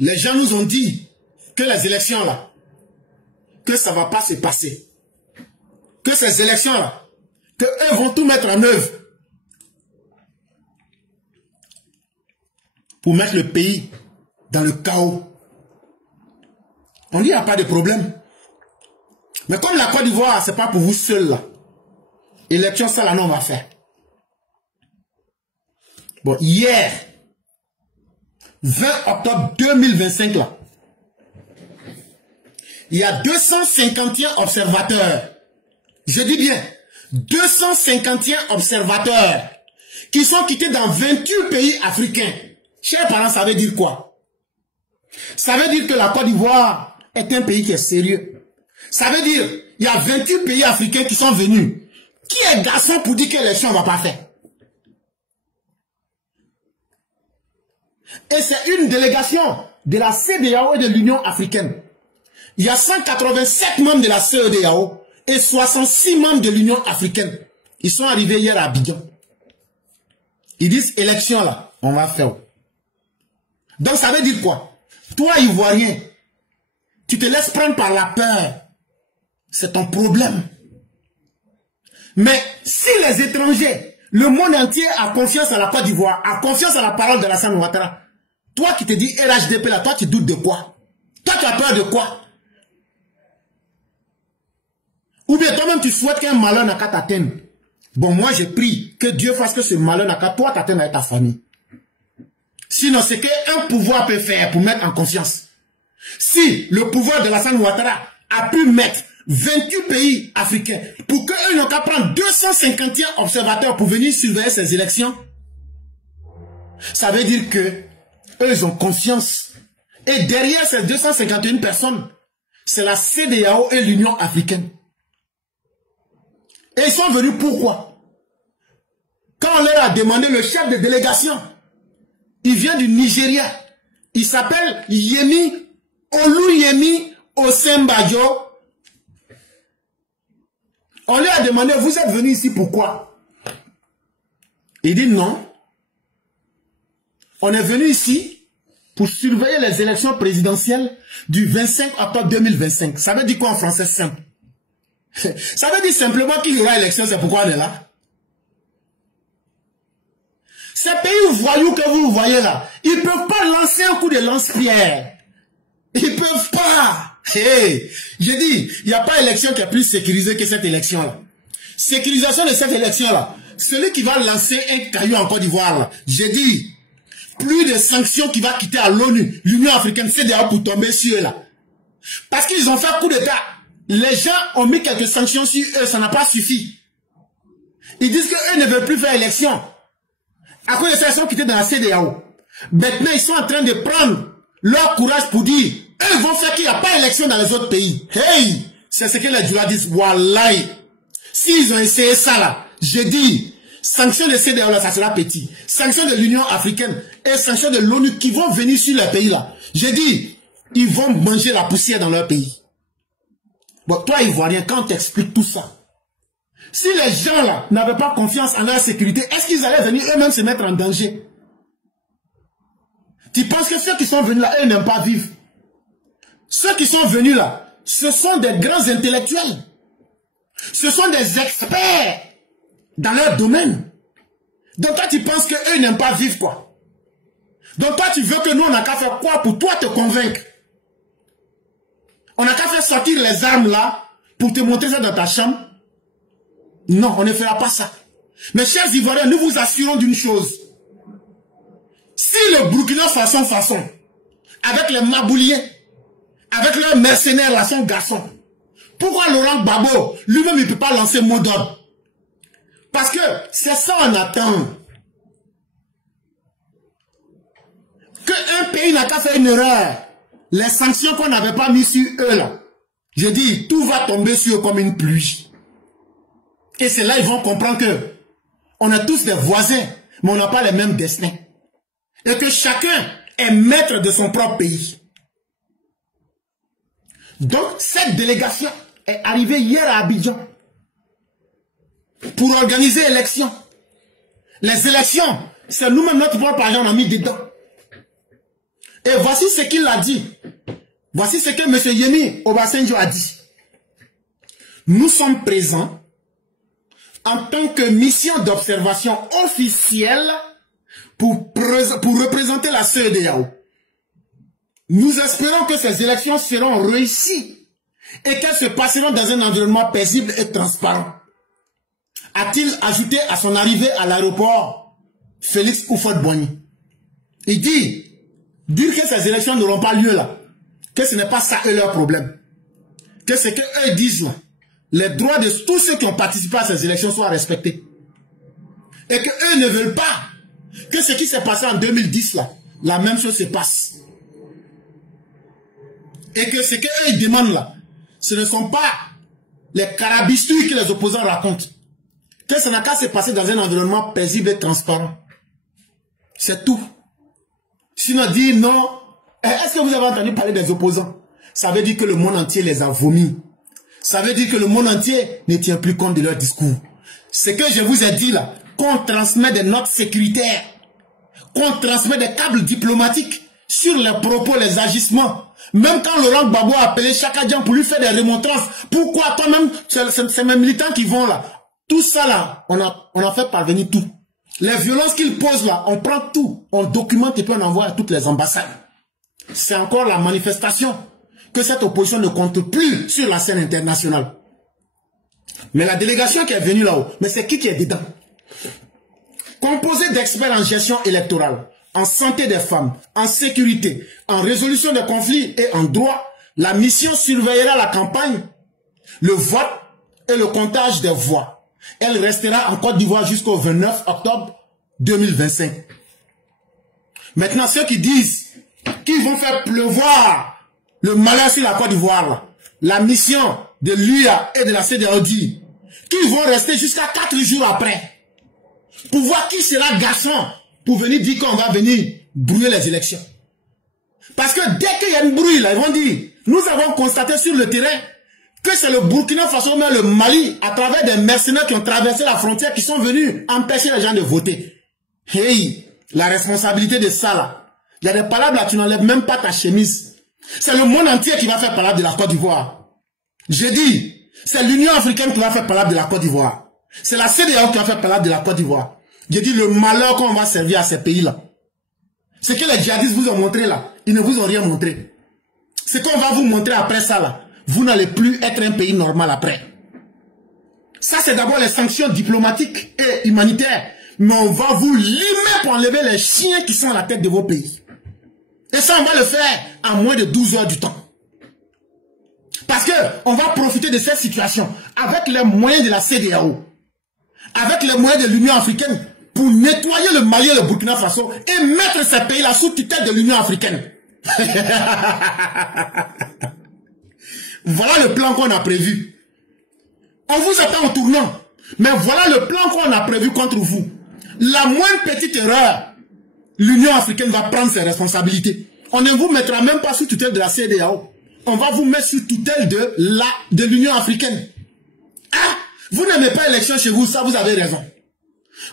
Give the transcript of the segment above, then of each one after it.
Les gens nous ont dit que les élections là, que ça ne va pas se passer. Que ces élections là, que eux vont tout mettre en œuvre pour mettre le pays dans le chaos. On dit qu'il n'y a pas de problème. Mais comme la Côte d'Ivoire, ce n'est pas pour vous seul là. Élection, ça là, non, on va faire. Bon, hier, 20 octobre 2025 là, il y a 251 observateurs. Je dis bien, 251 observateurs qui sont quittés dans 28 pays africains. Chers parents, ça veut dire quoi? Ça veut dire que la Côte d'Ivoire est un pays qui est sérieux. Ça veut dire, il y a 28 pays africains qui sont venus. Qui est garçon pour dire que l'élection ne va pas faire? Et c'est une délégation de la CEDEAO et de l'Union africaine. Il y a 187 membres de la CEDEAO et 66 membres de l'Union africaine. Ils sont arrivés hier à Abidjan. Ils disent élection là, on va faire. Donc ça veut dire quoi? Toi, Ivoirien, tu te laisses prendre par la peur. C'est ton problème. Mais si les étrangers, le monde entier a confiance à la Côte d'Ivoire, a confiance à la parole de Alassane Ouattara, toi qui te dis RHDP là, toi tu doutes de quoi? Toi tu as peur de quoi? Ou bien toi-même tu souhaites qu'un malheur n'a qu'à t'atteindre. Bon, moi je prie que Dieu fasse que ce malheur n'a qu'à toi t'atteindre avec ta famille. Sinon c'est qu'un pouvoir peut faire pour mettre en confiance. Si le pouvoir de Alassane Ouattara a pu mettre 28 pays africains pour qu'eux n'ont qu'à prendre 251 observateurs pour venir surveiller ces élections, ça veut dire que eux ils ont confiance. Et derrière ces 251 personnes, c'est la CEDEAO et l'Union africaine. Et ils sont venus pourquoi? Quand on leur a demandé, le chef de délégation, il vient du Nigeria, il s'appelle Yemi Oluyemi Osembajo. On lui a demandé, vous êtes venu ici pourquoi? Il dit non. On est venu ici pour surveiller les élections présidentielles du 25 octobre 2025. Ça veut dire quoi en français simple? Ça veut dire simplement qu'il y aura élection, c'est pourquoi on est là. Ces pays voyous que vous voyez là, ils ne peuvent pas lancer un coup de lance-pierre. Ils ne peuvent pas. Hey, j'ai dit, il n'y a pas élection qui est plus sécurisée que cette élection-là. Sécurisation de cette élection-là, celui qui va lancer un caillou en Côte d'Ivoire, là, j'ai dit, plus de sanctions qui va quitter à l'ONU, l'Union africaine, c'est déjà pour tomber sur eux là. Parce qu'ils ont fait un coup d'État. Les gens ont mis quelques sanctions sur eux, ça n'a pas suffi. Ils disent qu'eux ne veulent plus faire élection. À cause de ça, ils sont quittés dans la CEDEAO. Maintenant, ils sont en train de prendre leur courage pour dire, eux vont faire qu'il n'y a pas d'élection dans les autres pays. Hey! C'est ce que les djihadistes disent. Wallahi! S'ils ont essayé ça là, je dis, sanctions de CEDEAO là, ça sera petit. Sanctions de l'Union africaine et sanctions de l'ONU qui vont venir sur les pays là. Je dis, ils vont manger la poussière dans leur pays. Bon, toi, Ivoirien, quand on t'explique tout ça, si les gens là n'avaient pas confiance en leur sécurité, est-ce qu'ils allaient venir eux-mêmes se mettre en danger? Tu penses que ceux qui sont venus là, eux n'aiment pas vivre? Ceux qui sont venus là, ce sont des grands intellectuels. Ce sont des experts dans leur domaine. Donc toi, tu penses qu'eux n'aiment pas vivre quoi? Donc toi, tu veux que nous, on n'a qu'à faire quoi pour toi te convaincre? On n'a qu'à faire sortir les armes là pour te montrer ça dans ta chambre? Non, on ne fera pas ça. Mais chers Ivoiriens, nous vous assurons d'une chose. Si le Burkina Faso, avec les Mabouliens, avec leurs mercenaires là, son garçon, pourquoi Laurent Gbagbo, lui-même, il ne peut pas lancer mot d'ordre? Parce que c'est ça on attend. Qu'un pays n'a qu'à faire une erreur. Les sanctions qu'on n'avait pas mises sur eux là, je dis, tout va tomber sur eux comme une pluie. Et c'est là ils vont comprendre que on est tous des voisins, mais on n'a pas les mêmes destins. Et que chacun est maître de son propre pays. Donc, cette délégation est arrivée hier à Abidjan pour organiser l'élection. Les élections, c'est nous-mêmes, notre propre argent, on a mis dedans. Et voici ce qu'il a dit. Voici ce que M. Yemi Obasanjo a dit. Nous sommes présents en tant que mission d'observation officielle pour représenter la CEDEAO. Nous espérons que ces élections seront réussies et qu'elles se passeront dans un environnement paisible et transparent. A-t-il ajouté à son arrivée à l'aéroport Félix Houphouët-Boigny. Il dit, dire que ces élections n'auront pas lieu là, que ce n'est pas ça eux leur problème. Que ce qu'eux disent là, les droits de tous ceux qui ont participé à ces élections soient respectés. Et qu'eux ne veulent pas que ce qui s'est passé en 2010 là, la même chose se passe. Et que ce qu'eux demandent là, ce ne sont pas les carabistouilles que les opposants racontent. Que ça n'a qu'à se passer dans un environnement paisible et transparent. C'est tout. Sinon dire non, est-ce que vous avez entendu parler des opposants? Ça veut dire que le monde entier les a vomis. Ça veut dire que le monde entier ne tient plus compte de leur discours. Ce que je vous ai dit là, qu'on transmet des notes sécuritaires, qu'on transmet des câbles diplomatiques sur les propos, les agissements. Même quand Laurent Gbagbo a appelé Chaka Diagne pour lui faire des remontrances, pourquoi toi-même, c'est mes militants qui vont là? Tout ça là, on a fait parvenir tout. Les violences qu'ils posent là, on prend tout, on documente et puis on envoie à toutes les ambassades. C'est encore la manifestation que cette opposition ne compte plus sur la scène internationale. Mais la délégation qui est venue là-haut, mais c'est qui est dedans? Composée d'experts en gestion électorale, en santé des femmes, en sécurité, en résolution des conflits et en droit, la mission surveillera la campagne, le vote et le comptage des voix. Elle restera en Côte d'Ivoire jusqu'au 29 octobre 2025. Maintenant, ceux qui disent qu'ils vont faire pleuvoir le malheur sur la Côte d'Ivoire, la mission de l'UA et de la CEDEAO dit qu'ils vont rester jusqu'à 4 jours après pour voir qui sera garçon pour venir dire qu'on va venir brouiller les élections. Parce que dès qu'il y a une bruit, là, ils vont dire, nous avons constaté sur le terrain que c'est le Burkina Faso, mais le Mali, à travers des mercenaires qui ont traversé la frontière, qui sont venus empêcher les gens de voter. Hey, la responsabilité de ça là, il y a des palabres là, tu n'enlèves même pas ta chemise. C'est le monde entier qui va faire palabre de la Côte d'Ivoire. Je dis, c'est l'Union africaine qui va faire palabre de la Côte d'Ivoire. C'est la CEDEAO qui va faire palabre de la Côte d'Ivoire. Je dis le malheur qu'on va servir à ces pays-là. Ce que les djihadistes vous ont montré là, ils ne vous ont rien montré. Ce qu'on va vous montrer après ça là, vous n'allez plus être un pays normal après. Ça c'est d'abord les sanctions diplomatiques et humanitaires. Mais on va vous limer pour enlever les chiens qui sont à la tête de vos pays. Et ça on va le faire en moins de 12 heures du temps. Parce que on va profiter de cette situation avec les moyens de la CEDEAO, avec les moyens de l'Union africaine, pour nettoyer le Mali et le Burkina Faso et mettre ces pays-là sous tutelle de l'Union africaine. Voilà le plan qu'on a prévu. On vous attend au tournant, mais voilà le plan qu'on a prévu contre vous. La moindre petite erreur, l'Union africaine va prendre ses responsabilités. On ne vous mettra même pas sous tutelle de la CEDEAO. On va vous mettre sous tutelle de l'Union africaine. Ah, vous n'aimez pas l'élection chez vous, ça vous avez raison.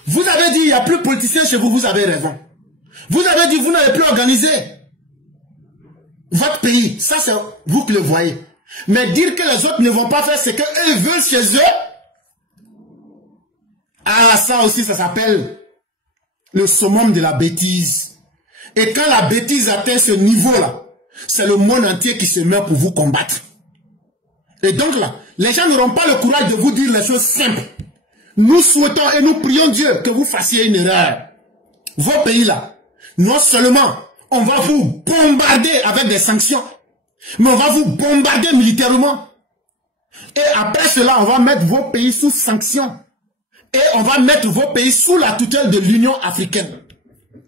Vous avez dit il n'y a plus de politiciens chez vous, vous avez raison. Vous avez dit vous n'avez plus organisé votre pays, ça c'est vous qui le voyez. Mais dire que les autres ne vont pas faire ce qu'eux veulent chez eux, ah ça aussi ça s'appelle le summum de la bêtise. Et quand la bêtise atteint ce niveau-là, c'est le monde entier qui se met pour vous combattre. Et donc là, les gens n'auront pas le courage de vous dire les choses simples. Nous souhaitons et nous prions Dieu que vous fassiez une erreur. Vos pays-là, non seulement on va vous bombarder avec des sanctions, mais on va vous bombarder militairement. Et après cela, on va mettre vos pays sous sanctions. Et on va mettre vos pays sous la tutelle de l'Union africaine.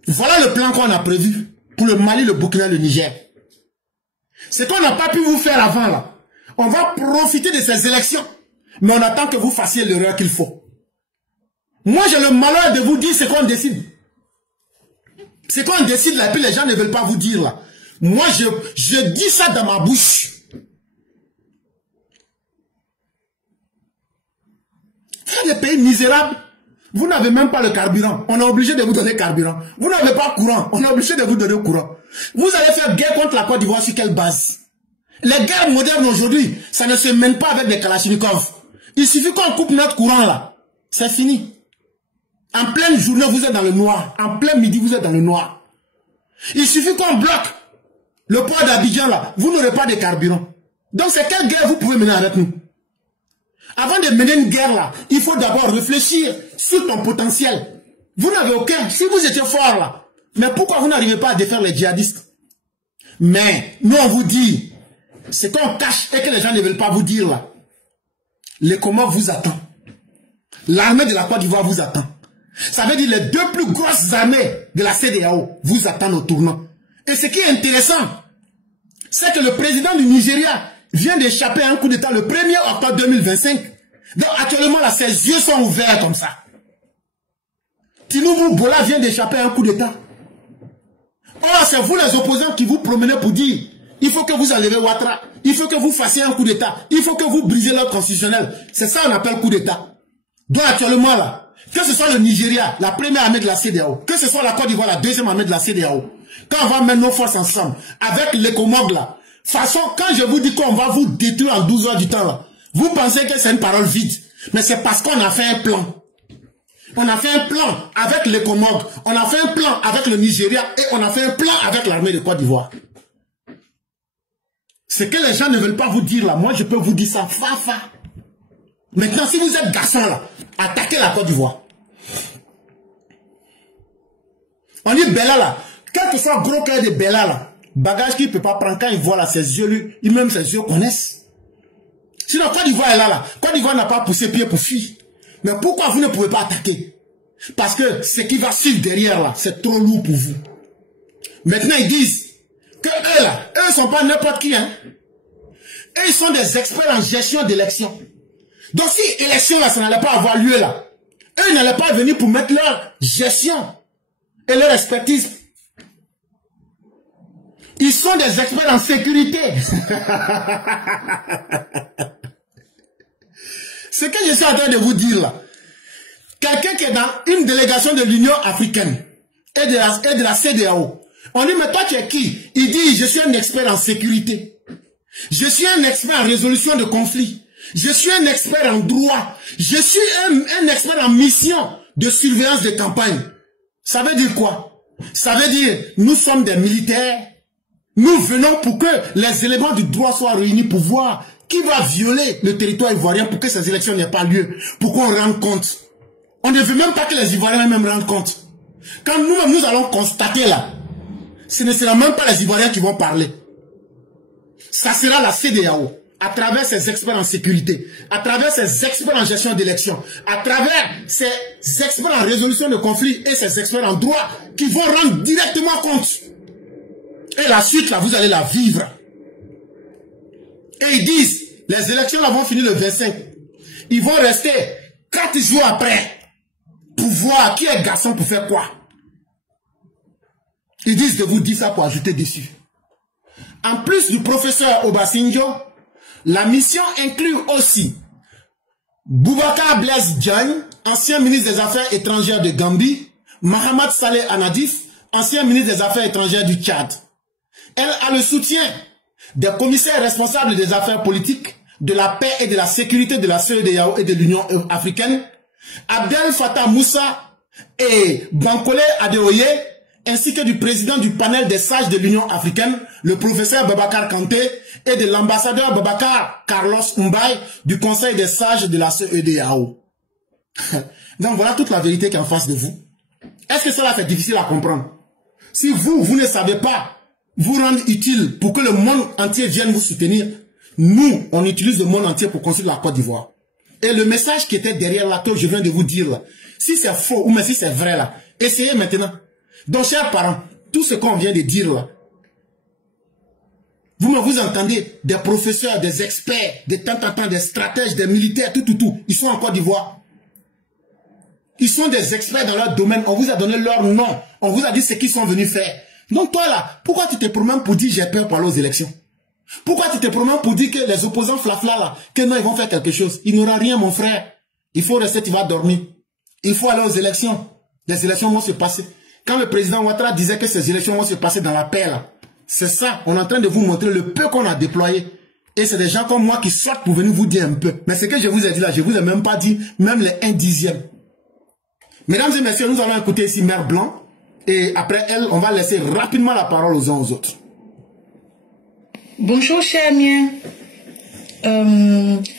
Voilà le plan qu'on a prévu pour le Mali, le Burkina, le Niger. Ce qu'on n'a pas pu vous faire avant là. On va profiter de ces élections, mais on attend que vous fassiez l'erreur qu'il faut. Moi, j'ai le malheur de vous dire ce qu'on décide. Ce qu'on décide là, et puis les gens ne veulent pas vous dire là. Moi, je dis ça dans ma bouche. Des pays misérables, vous n'avez même pas le carburant. On est obligé de vous donner carburant. Vous n'avez pas courant. On est obligé de vous donner courant. Vous allez faire guerre contre la Côte d'Ivoire sur quelle base? Les guerres modernes aujourd'hui, ça ne se mène pas avec des Kalachnikov. Il suffit qu'on coupe notre courant là. C'est fini. En pleine journée, vous êtes dans le noir. En plein midi, vous êtes dans le noir. Il suffit qu'on bloque le port d'Abidjan là. Vous n'aurez pas de carburant. Donc c'est quelle guerre vous pouvez mener avec nous? Avant de mener une guerre là, il faut d'abord réfléchir sur ton potentiel. Vous n'avez aucun. Si vous étiez fort là, mais pourquoi vous n'arrivez pas à défaire les djihadistes? Mais nous on vous dit, ce qu'on cache et que les gens ne veulent pas vous dire là. Les Comores vous attendent. L'armée de la Côte d'Ivoire vous attend. Ça veut dire les deux plus grosses armées de la CEDEAO vous attendent au tournant. Et ce qui est intéressant, c'est que le président du Nigeria vient d'échapper à un coup d'État le 1er octobre 2025. Donc actuellement là, ses yeux sont ouverts comme ça. Tinubu Bola vient d'échapper à un coup d'État. Or, c'est vous les opposants qui vous promenez pour dire il faut que vous enlevez Ouattara, il faut que vous fassiez un coup d'État, il faut que vous brisez l'ordre constitutionnel. C'est ça qu'on appelle coup d'État. Donc actuellement là, que ce soit le Nigeria, la première armée de la CEDEAO, que ce soit la Côte d'Ivoire, la deuxième armée de la CEDEAO, quand on va mettre nos forces ensemble, avec les Comores là, façon, quand je vous dis qu'on va vous détruire en 12 heures du temps là, vous pensez que c'est une parole vide. Mais c'est parce qu'on a fait un plan. On a fait un plan avec les Comores, on a fait un plan avec le Nigeria et on a fait un plan avec l'armée de Côte d'Ivoire. Ce que les gens ne veulent pas vous dire là, moi je peux vous dire ça, fa. Maintenant, si vous êtes garçon là, attaquez la Côte d'Ivoire. On dit Bella là, quel que soit le gros cœur de Bella là, bagage qu'il ne peut pas prendre quand il voit là, ses yeux, lui, même ses yeux connaissent. Sinon, Côte d'Ivoire est là. Côte d'Ivoire n'a pas poussé pied pour fuir. Mais pourquoi vous ne pouvez pas attaquer? Parce que ce qui va suivre derrière là, c'est trop lourd pour vous. Maintenant, ils disent que eux là, eux ne sont pas n'importe qui, hein. Eux, ils sont des experts en gestion d'élections. Donc si élection là, ça n'allait pas avoir lieu là, eux, ils n'allaient pas venir pour mettre leur gestion et leur expertise. Ils sont des experts en sécurité. Ce que je suis en train de vous dire là, quelqu'un qui est dans une délégation de l'Union africaine et de la CEDEAO, on lui dit, mais toi tu es qui? Il dit, je suis un expert en sécurité. Je suis un expert en résolution de conflits. Je suis un expert en droit. Je suis un expert en mission de surveillance de campagne. Ça veut dire quoi? Ça veut dire, nous sommes des militaires. Nous venons pour que les éléments du droit soient réunis pour voir qui va violer le territoire ivoirien pour que ces élections n'aient pas lieu. Pour qu'on rende compte. On ne veut même pas que les Ivoiriens même rendent compte. Quand nous allons constater là, ce ne sera même pas les Ivoiriens qui vont parler. Ça sera la CEDEAO, à travers ses experts en sécurité, à travers ses experts en gestion d'élections, à travers ses experts en résolution de conflits et ses experts en droit qui vont rendre directement compte. Et la suite, là, vous allez la vivre. Et ils disent, les élections là vont finir le 25. Ils vont rester 4 jours après pour voir qui est garçon pour faire quoi. Ils disent de vous dire ça pour ajouter dessus. En plus du professeur Obasanjo, la mission inclut aussi Boubacar Blaise Diagne, ancien ministre des Affaires étrangères de Gambie, Mahamat Saleh Anadif, ancien ministre des Affaires étrangères du Tchad. Elle a le soutien des commissaires responsables des affaires politiques, de la paix et de la sécurité de la CEDEAO et de l'Union africaine, Abdel Fattah Moussa et Bankole Adeoye, ainsi que du président du panel des sages de l'Union africaine, le professeur Babacar Kanté, et de l'ambassadeur Babacar Carlos Mbaye du conseil des sages de la CEDEAO. Donc voilà toute la vérité qui est en face de vous. Est-ce que cela fait difficile à comprendre? Si vous ne savez pas vous rendre utile pour que le monde entier vienne vous soutenir, nous, on utilise le monde entier pour construire la Côte d'Ivoire. Et le message qui était derrière là, que je viens de vous dire là, si c'est faux ou même si c'est vrai là, essayez maintenant. Donc, chers parents, tout ce qu'on vient de dire là, vous entendez des professeurs, des experts, des des stratèges, des militaires, tout, ils sont en Côte d'Ivoire. Ils sont des experts dans leur domaine, on vous a donné leur nom, on vous a dit ce qu'ils sont venus faire. Donc toi là, pourquoi tu te promènes pour dire j'ai peur pour aller aux élections? Pourquoi tu te promènes pour dire que les opposants flafla là, que non ils vont faire quelque chose? Il n'y aura rien mon frère. Il faut rester, tu vas dormir. Il faut aller aux élections. Les élections vont se passer. Quand le président Ouattara disait que ces élections vont se passer dans la paix, c'est ça, on est en train de vous montrer le peu qu'on a déployé. Et c'est des gens comme moi qui sortent pour venir vous dire un peu. Mais ce que je vous ai dit là, je vous ai même pas dit, même les 1/10. Mesdames et messieurs, nous allons écouter ici Mère Blanc. Et après elle, on va laisser rapidement la parole aux uns aux autres. Bonjour, chers miens.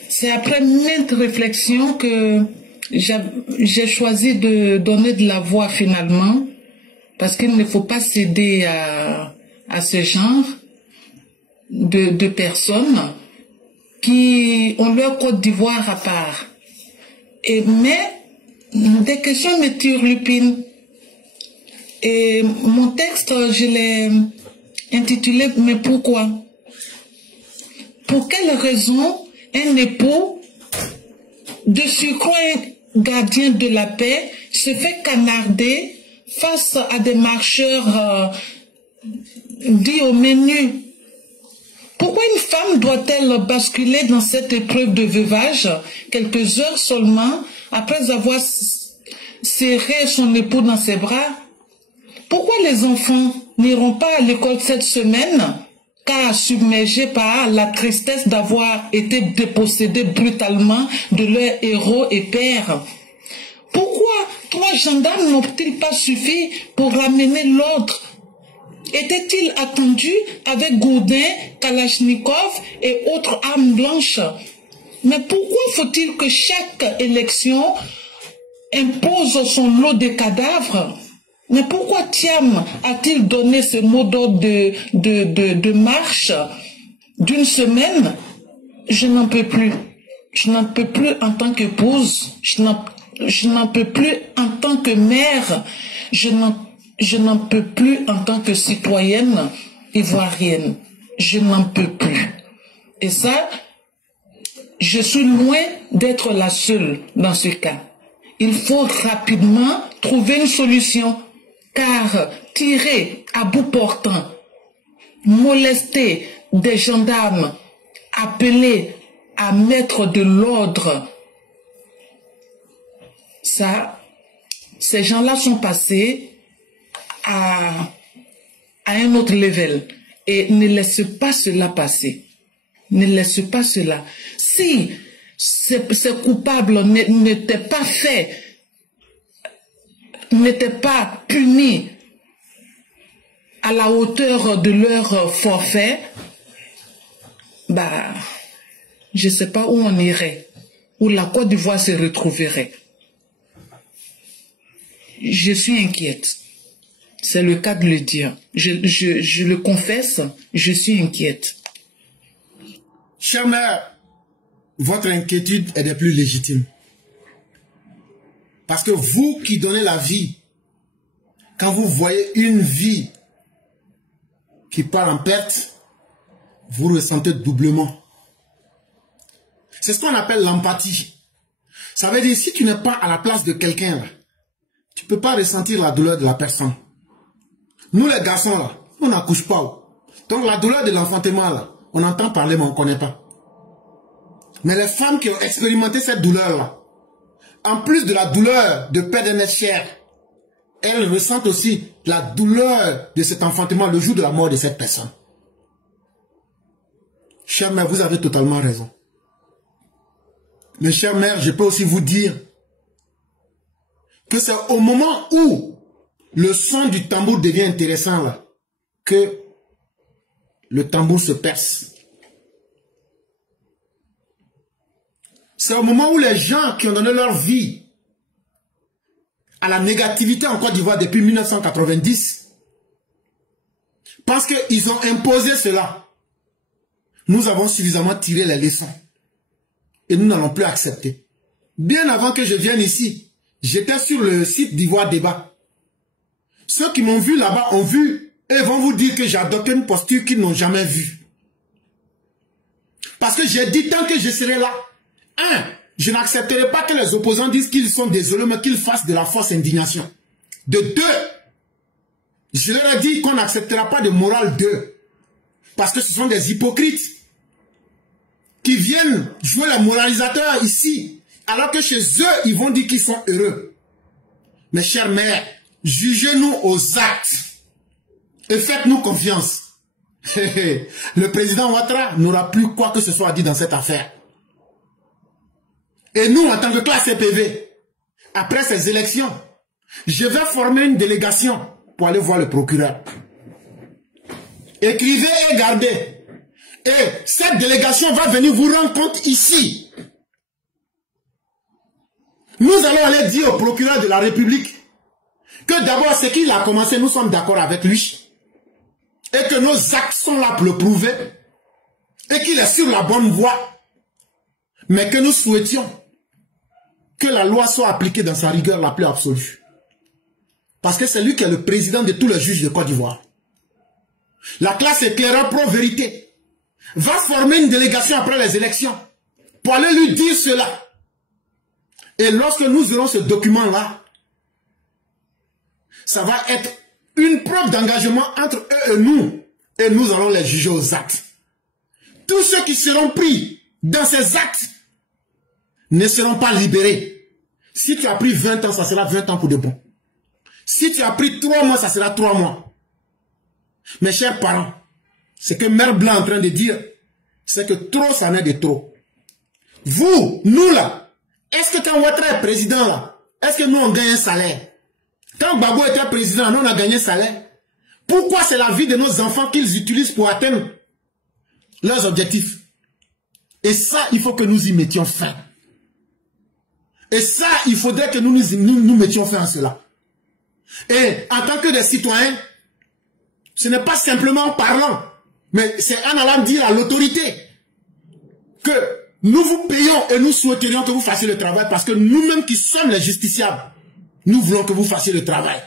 C'est après maintes réflexions que j'ai choisi de donner de la voix finalement. Parce qu'il ne faut pas céder à ce genre de personnes qui ont leur Côte d'Ivoire à part. Mais des questions me turlupinent. Et mon texte, je l'ai intitulé « Mais pourquoi ?» Pour quelle raison un époux, de surcroît gardien de la paix, se fait canarder face à des marcheurs dits au menu? Pourquoi une femme doit-elle basculer dans cette épreuve de veuvage quelques heures seulement après avoir serré son époux dans ses bras? Pourquoi les enfants n'iront pas à l'école cette semaine, car submergés par la tristesse d'avoir été dépossédés brutalement de leur héros et père? Pourquoi 3 gendarmes n'ont-ils pas suffi pour ramener l'ordre? Était-il attendu avec gourdin, kalachnikov et autres armes blanches? Mais pourquoi faut-il que chaque élection impose son lot de cadavres? Mais pourquoi Thiam a-t-il donné ce mot d'ordre de marche d'une semaine? Je n'en peux plus. Je n'en peux plus en tant qu'épouse. Je n'en peux plus en tant que mère. Je n'en peux plus en tant que citoyenne ivoirienne. Je n'en peux plus. Et ça, je suis loin d'être la seule dans ce cas. Il faut rapidement trouver une solution. Car tirer à bout portant, molester des gendarmes appelés à mettre de l'ordre, ça, ces gens-là sont passés à un autre level. Et ne laisse pas cela passer. Ne laisse pas cela. Si ces coupables n'étaient pas faits, n'étaient pas punis à la hauteur de leur forfait, je ne sais pas où on irait, où la Côte d'Ivoire se retrouverait. Je suis inquiète. C'est le cas de le dire. Je le confesse, je suis inquiète. Chère mère, votre inquiétude est des plus légitimes. Parce que vous qui donnez la vie, quand vous voyez une vie qui part en perte, vous ressentez doublement. C'est ce qu'on appelle l'empathie. Ça veut dire, si tu n'es pas à la place de quelqu'un, tu ne peux pas ressentir la douleur de la personne. Nous les garçons, là, on n'accouche pas. Donc la douleur de l'enfantement, là, on entend parler mais on ne connaît pas. Mais les femmes qui ont expérimenté cette douleur-là, en plus de la douleur de perdre un être cher, elles ressentent aussi la douleur de cet enfantement le jour de la mort de cette personne. Chère mère, vous avez totalement raison. Mais chère mère, je peux aussi vous dire que c'est au moment où le son du tambour devient intéressant là, que le tambour se perce. C'est au moment où les gens qui ont donné leur vie à la négativité en Côte d'Ivoire depuis 1990 parce qu'ils ont imposé cela. Nous avons suffisamment tiré les leçons et nous n'allons plus accepter. Bien avant que je vienne ici, j'étais sur le site d'Ivoire Débat. Ceux qui m'ont vu là-bas ont vu et vont vous dire que j'ai adopté une posture qu'ils n'ont jamais vue. Parce que j'ai dit tant que je serai là, je n'accepterai pas que les opposants disent qu'ils sont désolés, mais qu'ils fassent de la fausse indignation. De 2, je leur ai dit qu'on n'acceptera pas de morale 2. Parce que ce sont des hypocrites qui viennent jouer les moralisateurs ici, alors que chez eux, ils vont dire qu'ils sont heureux. Mes chères mères, Jugez-nous aux actes et faites-nous confiance. Le président Ouattara n'aura plus quoi que ce soit à dire dans cette affaire. Et nous, en tant que classe CPV, après ces élections, je vais former une délégation pour aller voir le procureur. Écrivez et gardez. Et cette délégation va venir vous rendre compte ici. Nous allons aller dire au procureur de la République que d'abord, ce qu'il a commencé, nous sommes d'accord avec lui. Et que nos actes sont là pour le prouver. Et qu'il est sur la bonne voie. Mais que nous souhaitions que la loi soit appliquée dans sa rigueur la plus absolue. Parce que c'est lui qui est le président de tous les juges de Côte d'Ivoire. La classe éclaireur pro-vérité va former une délégation après les élections pour aller lui dire cela. Et lorsque nous aurons ce document-là, ça va être une preuve d'engagement entre eux et nous allons les juger aux actes. Tous ceux qui seront pris dans ces actes ne seront pas libérés. Si tu as pris 20 ans, ça sera 20 ans pour de bon. Si tu as pris 3 mois, ça sera 3 mois. Mes chers parents, ce que Mère Blanc est en train de dire, c'est que trop, ça n'est de trop. Vous, nous là, est-ce que quand Ouattara est président là, est-ce que nous on gagne un salaire? Quand Gbagbo était président, nous on a gagné un salaire. Pourquoi c'est la vie de nos enfants qu'ils utilisent pour atteindre leurs objectifs? Et ça, il faut que nous y mettions fin. Et ça, il faudrait que nous mettions fin à cela. Et en tant que des citoyens, ce n'est pas simplement en parlant, mais c'est en allant dire à l'autorité que nous vous payons et nous souhaiterions que vous fassiez le travail parce que nous-mêmes qui sommes les justiciables, nous voulons que vous fassiez le travail.